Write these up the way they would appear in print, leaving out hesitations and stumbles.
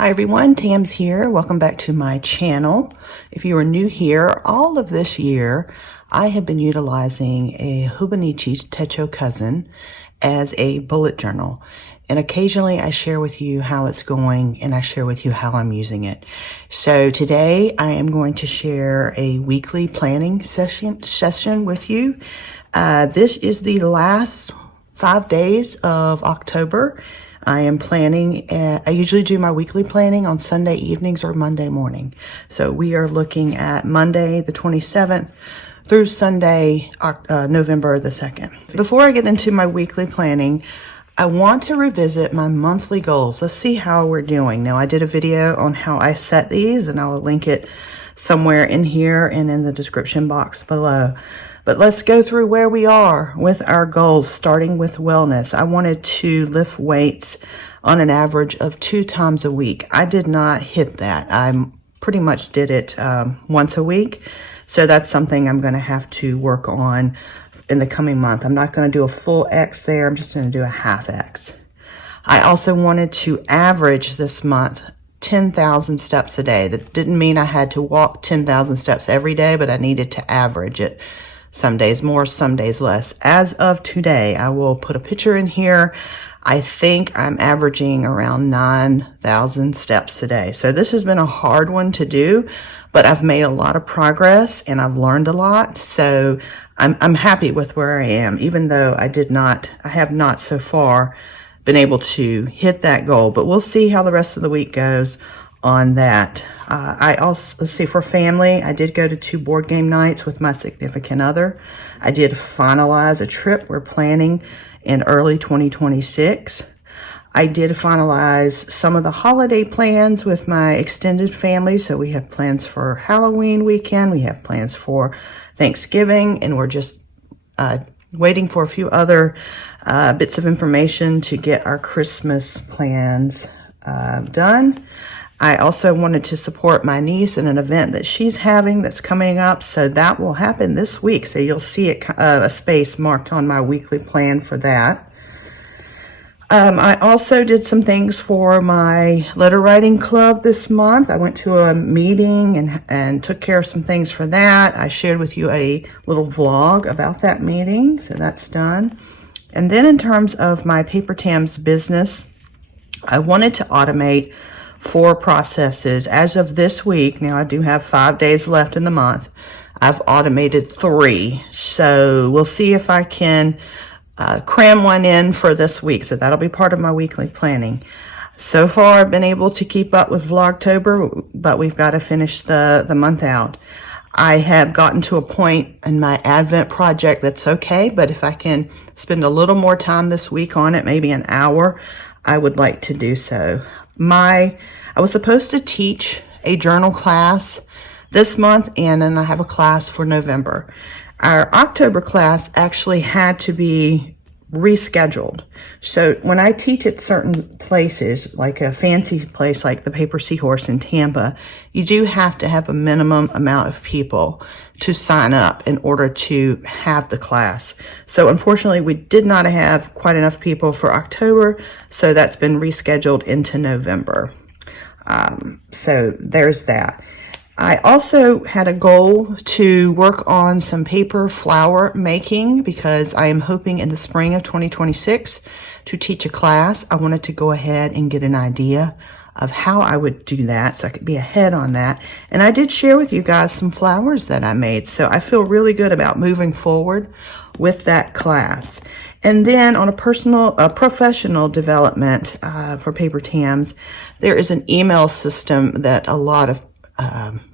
Hi everyone, Tam's here. Welcome back to my channel. If you are new here, all of this year, I have been utilizing a Hobonichi Techo Cousin as a bullet journal. And occasionally I share with you how it's going and I share with you how I'm using it. So today I am going to share a weekly planning session with you. This is the last 5 days of October. I am planning, I usually do my weekly planning on Sunday evenings or Monday morning. So we are looking at Monday the 27th through Sunday, November the 2nd. Before I get into my weekly planning, I want to revisit my monthly goals. Let's see how we're doing. Now, I did a video on how I set these, and I will link it somewhere in here and in the description box below. But let's go through where we are with our goals, starting with wellness. I wanted to lift weights on an average of 2 times a week. I did not hit that. I pretty much did it once a week. So that's something I'm going to have to work on in the coming month. I'm not going to do a full X there. I'm just going to do a half X. I also wanted to average this month 10,000 steps a day. That didn't mean I had to walk 10,000 steps every day, but I needed to average it. Some days more, some days less. As of today, I will put a picture in here. I think I'm averaging around 9,000 steps a day. So this has been a hard one to do, but I've made a lot of progress and I've learned a lot. So I'm happy with where I am, even though I have not so far been able to hit that goal, but we'll see how the rest of the week goes on that. I also, let's see, for family, I did go to 2 board game nights with my significant other. I did finalize a trip we're planning in early 2026. I did finalize some of the holiday plans with my extended family. So we have plans for Halloween weekend. We have plans for Thanksgiving, and we're just waiting for a few other bits of information to get our Christmas plans done. I also wanted to support my niece in an event that she's having that's coming up. So that will happen this week. So you'll see it, a space marked on my weekly plan for that. I also did some things for my letter writing club this month. I went to a meeting and took care of some things for that. I shared with you a little vlog about that meeting. So that's done. And then in terms of my Paper Tams business, I wanted to automate 4 processes. As of this week, now I do have 5 days left in the month, I've automated 3. So we'll see if I can cram one in for this week. So that'll be part of my weekly planning. So far, I've been able to keep up with Vlogtober, but we've got to finish the month out. I have gotten to a point in my Advent project that's okay, but if I can spend a little more time this week on it, maybe an hour, I would like to do so. I was supposed to teach a journal class this month, and then I have a class for November. Our October class actually had to be rescheduled. So when I teach at certain places, like a fancy place like the Paper Seahorse in Tampa, you do have to have a minimum amount of people to sign up in order to have the class. So unfortunately, we did not have quite enough people for October, so that's been rescheduled into November. So there's that. I also had a goal to work on some paper flower making because I am hoping in the spring of 2026 to teach a class. I wanted to go ahead and get an idea of how I would do that so I could be ahead on that. And I did share with you guys some flowers that I made. So I feel really good about moving forward with that class. And then on a professional development for Paper Tams, there is an email system that a lot of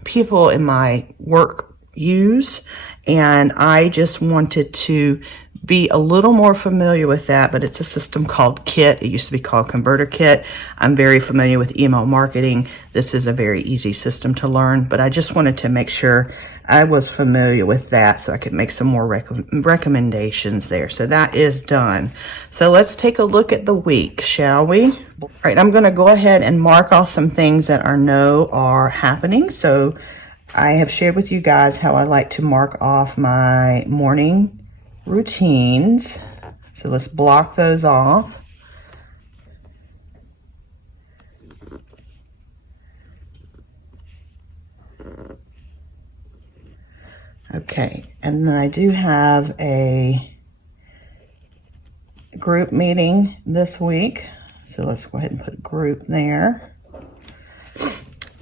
people in my work use, and I just wanted to be a little more familiar with that, but it's a system called Kit. It used to be called Converter Kit. I'm very familiar with email marketing. This is a very easy system to learn, but I just wanted to make sure I was familiar with that so I could make some more recommendations there. So that is done. So let's take a look at the week, shall we? All right, I'm going to go ahead and mark off some things that I know are happening. So I have shared with you guys how I like to mark off my morning routines. So let's block those off. Okay, and then I do have a group meeting this week. So let's go ahead and put group there.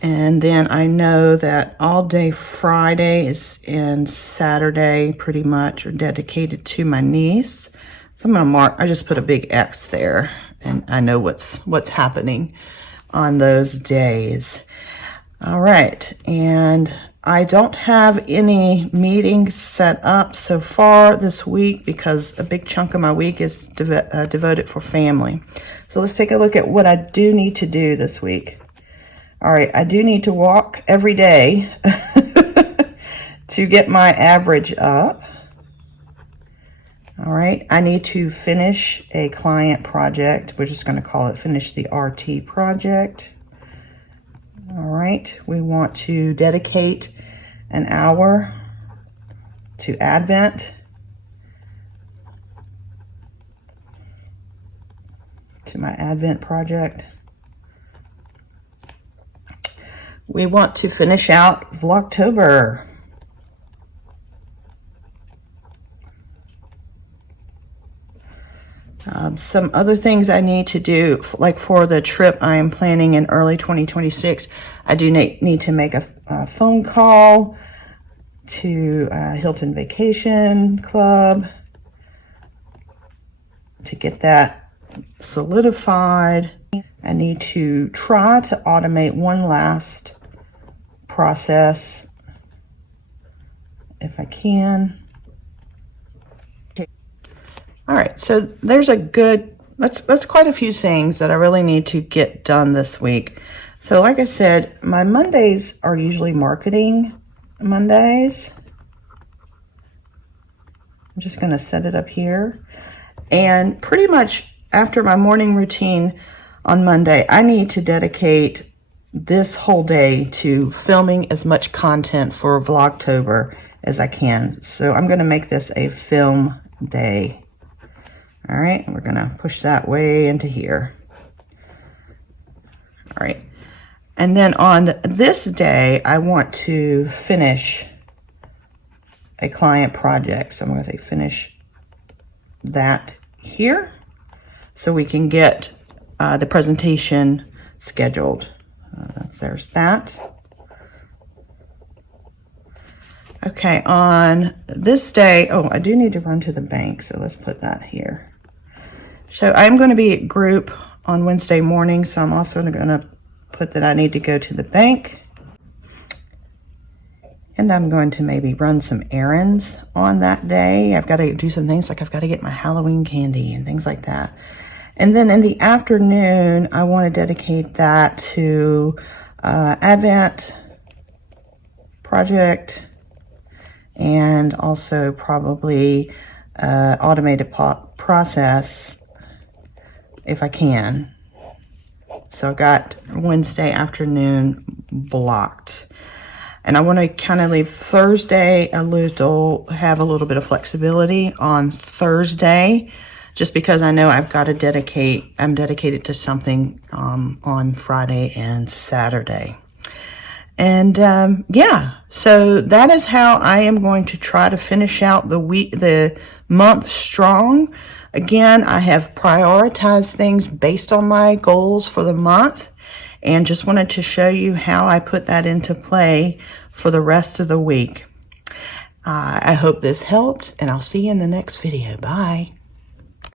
And then I know that all day Friday and Saturday pretty much are dedicated to my niece. So I'm gonna mark, I just put a big X there, and I know what's happening on those days. All right, and I don't have any meetings set up so far this week because a big chunk of my week is devoted for family. So let's take a look at what I do need to do this week. All right, I do need to walk every day to get my average up. All right, I need to finish a client project. We're just going to call it finish the RT project. All right, we want to dedicate an hour to Advent, to my Advent project. We want to finish out Vlogtober. Some other things I need to do, like for the trip I am planning in early 2026, I do need to make a phone call to Hilton Vacation Club to get that solidified. I need to try to automate one last process if I can. All right, so there's that's quite a few things that I really need to get done this week. So like I said, my Mondays are usually marketing Mondays. I'm just gonna set it up here. And pretty much after my morning routine on Monday, I need to dedicate this whole day to filming as much content for Vlogtober as I can. So I'm gonna make this a film day. All right, we're gonna push that way into here. All right, and then on this day, I want to finish a client project. So I'm gonna say finish that here so we can get the presentation scheduled. There's that. Okay, on this day, oh, I do need to run to the bank, so let's put that here. So I'm going to be at group on Wednesday morning, so I'm also going to put that I need to go to the bank. And I'm going to maybe run some errands on that day. I've got to do some things, like I've got to get my Halloween candy and things like that. And then in the afternoon, I want to dedicate that to Advent project, and also probably automated process if I can. So I got Wednesday afternoon blocked. And I want to kind of leave Thursday have a little bit of flexibility on Thursday, just because I know I've got to I'm dedicated to something on Friday and Saturday. And yeah, so that is how I am going to try to finish out the month strong. Again, I have prioritized things based on my goals for the month, and just wanted to show you how I put that into play for the rest of the week. I hope this helped, and I'll see you in the next video. Bye.